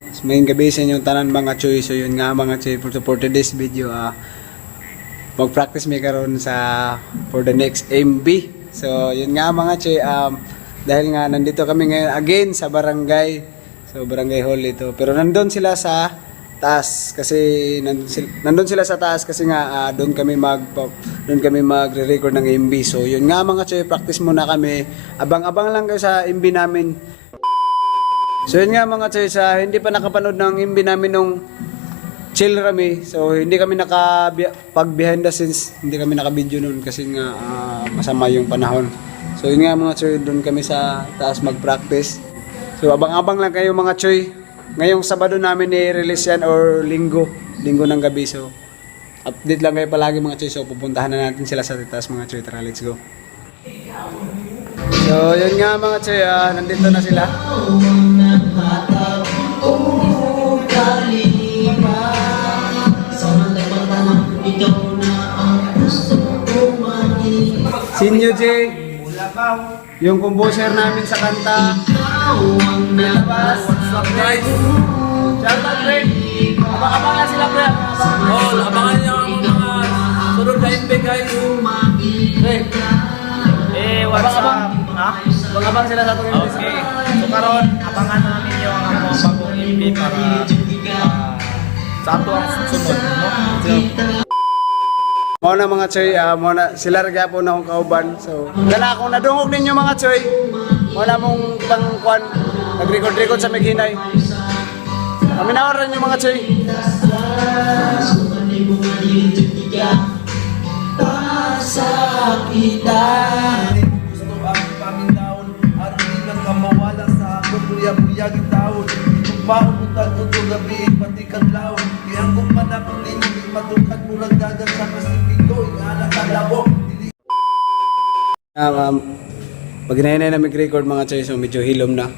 Main gabi sa inyong tanan mga choy. So yun nga mga choy for today's video mag-practice may karon sa for the next MB. So yun nga mga choy dahil nga nandito kami ngayon again sa barangay. So barangay hall ito. Pero nandun sila sa taas kasi nandun sila sa taas kasi nga doon kami magre-record ng MB. So yun nga mga choy, practice muna kami. Abang-abang lang kayo sa MB namin. So yun nga mga choy, hindi pa nakapanood ng MB namin nung Chill Rami. So hindi kami pag behind the scenes, hindi kami naka-video noon kasi nga masama yung panahon. So yun nga mga choy, doon kami sa taas mag-practice. So abang-abang lang kayo mga choy. Ngayong Sabado namin i-release yan or linggo ng gabi. So update lang kayo palagi mga choy. So pupuntahan na natin sila sa taas mga choy. Tara, let's go. So yun nga mga choy, nandito na sila. Sinyo J, yung composer namin sa kanta. Labas. Guys, Shout out, pre. Abang-abangan sila, pre. abangan niyo ang mga sunod na MB guys. Pre, What's abang-abang. up? Ha? Abang-abang sila sa tuwing Okay. So karon abangan na namin yung mga bagong MV para sa ato ang sunod, no? Mao na mga choy, sila rin po na akong kauban. So, gana akong nadungog ninyo mga choy. Wala mong pangkuan, nag-record sa Meghinay. Paminawar rin yung mga choy. Gusto ang paminaon, araw di lang ka mawala sa ako, buya-buyagin taon. Tugmaon mo tanto to gabi, pati kadlaon. Iyang kong panapang linig, matukan murag dagat sa Pasipiko. Ianak ang labok, Pag hinahinay na mag-record mga choy, so medyo hilom na.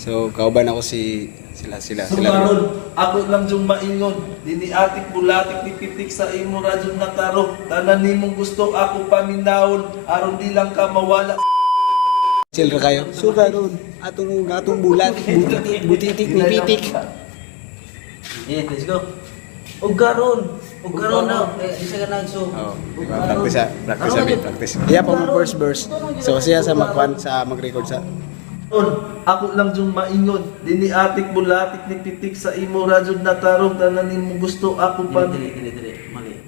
So, kauban ako sila. Sumaron, ako lang yung maingon. Dini atik bulatik ni pitik sa imo radyon na taro. Tanan nimong gusto ako paminaon, aron di lang ka mawala. Chill ra kayo. Suga ron. Atong bulat, butitik ni pitik. Yeah, let's go. Ugaron na. Isa ka nagso. Oh, diba? Practice. Iya pa mo first verse. So siya sa mag-record sa. Ako lang yung maingon. Dini atik bulatik ni pitik sa imo radyon na taro. Tanan nimong gusto ako paminaon. Mali.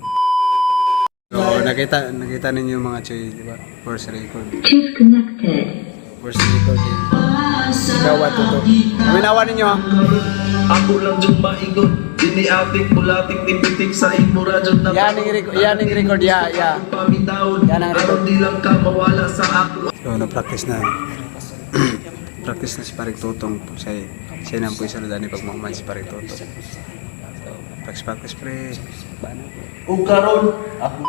So nakita ninyo yung mga choy, di ba? First record. Choose connected. First record din. Gawa to. Aminawan ninyo ha. Ako lang yung maingon. Dini atik bulatik ni pitik sa imo radyon na Yan ang record, ya. paminaon. Yan ang record. Aron di lang ka mawala sa ako. So na-practice na. Practice na si Paring Totong. Siya nang po isa na dani pag mahuman si Paring Totong. So practice pre. O karon ako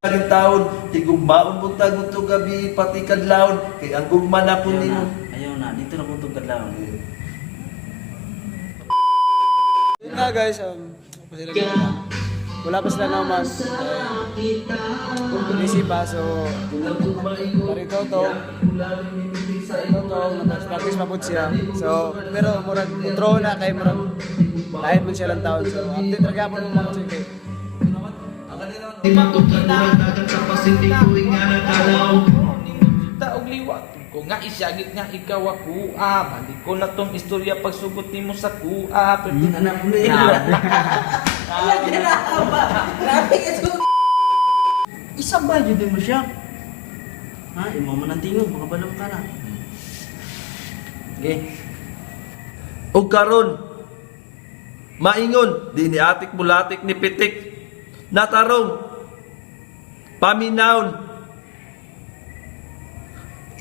rin taon, tigugmaon mo tago to gabi pati kadlawon kay ang gugma na po nimo. Ayaw na. Dito na po itong kadlaw. Yun nga guys, wala pa sila naman. Busy pa, so Paring Totong, practice mabot siya. So, pero murag utro na kay murag lain mo siya lang taon. So, update talaga po ng mga sige. Di matukan mo dagat sa Pacific tuwing nga nagkalaw. Og liwat ko nga isyagit nga ikaw ako balik ko na tong istorya pagsugot nimo sa kuha Anak mo na yun. Isa ba yun mo siya? Ha? Imo mo ng tingog. Makabalong ka na. Okay. O karon maingon di ni atik bulatik ni pitik natarong paminaon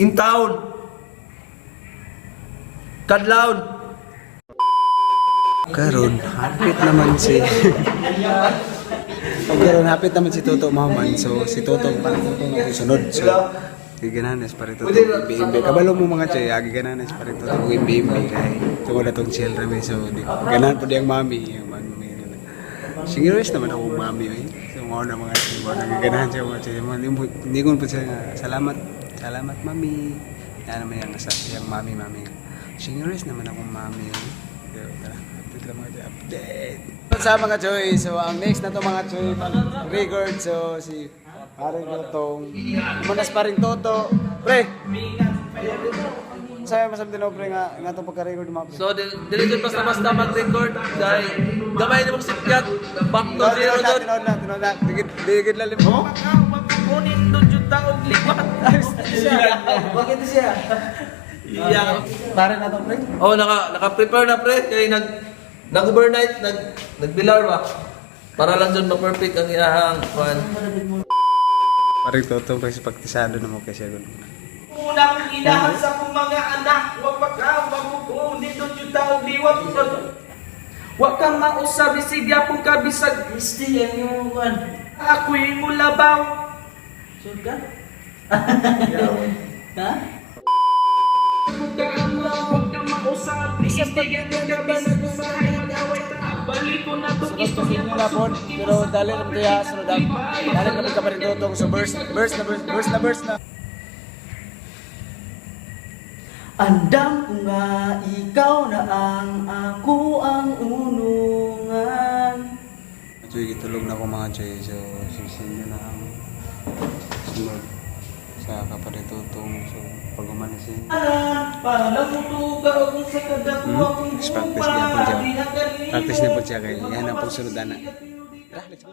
intaon kadlawon. Karon, hapit naman si Toto Maman. So si Toto parang Toto na sunod. So gigananas pa rin Toto imbi. Kabalo mo mga chay, gigananas pa rin Toto imbi kay tungod na tong Chill Rami. So ganan po diyang mami. Sigurous naman ako mami. So mga na mga chay, nagiganahan siya mga chay. Hindi ko po siya salamat mami. Yan naman yung mami. Sigurous naman akong mami. Sa mga Choy, so ang next na to mga Choy, record, so si Paring Totong, manas Paring Toto, pre! Sa'yo masabi din ako pre nga to pagka-record mga pre. So, dili dyan basta-basta mag-record dahil gamay na mong sikyat. Back to zero doon. Tinood na, digid lalim mo. Kunin doon yung taong lipat. Bakit siya? Iya. Pare na to pre. Oh, naka-prepare na pre. Kaya nag-overnight, nag-bilar ba? Para lang dyan ma-perfect ang iyahang kwan. Paring Totong kasi pagtisado na mo kasi ako. Unang inahan sa kong mga anak, wag ka magugunin doon yung taong liwat. Wag kang mausap, isigya po ka bisag. Gusti yan yung kuan. Ako'y mulabaw. Sure ka? Ha? Huwag kang mausap, isigya po ka bisag. Balik ko na itong Gusto istorya nyo na po, pero dali naman ito ya, sunod ang dali naman ka Paring Totong, so verse na. Andam ko nga ikaw na ako ang unungan. Choy, gitulog na ko mga Choy, so sisin nyo na ang sunod sa Paring Totong, so pag umanisin. Para mo tugaw kung sa kadako akong Practice niya po siya. Practice niya po siya kaya yan ang pagsunod na. Let's go.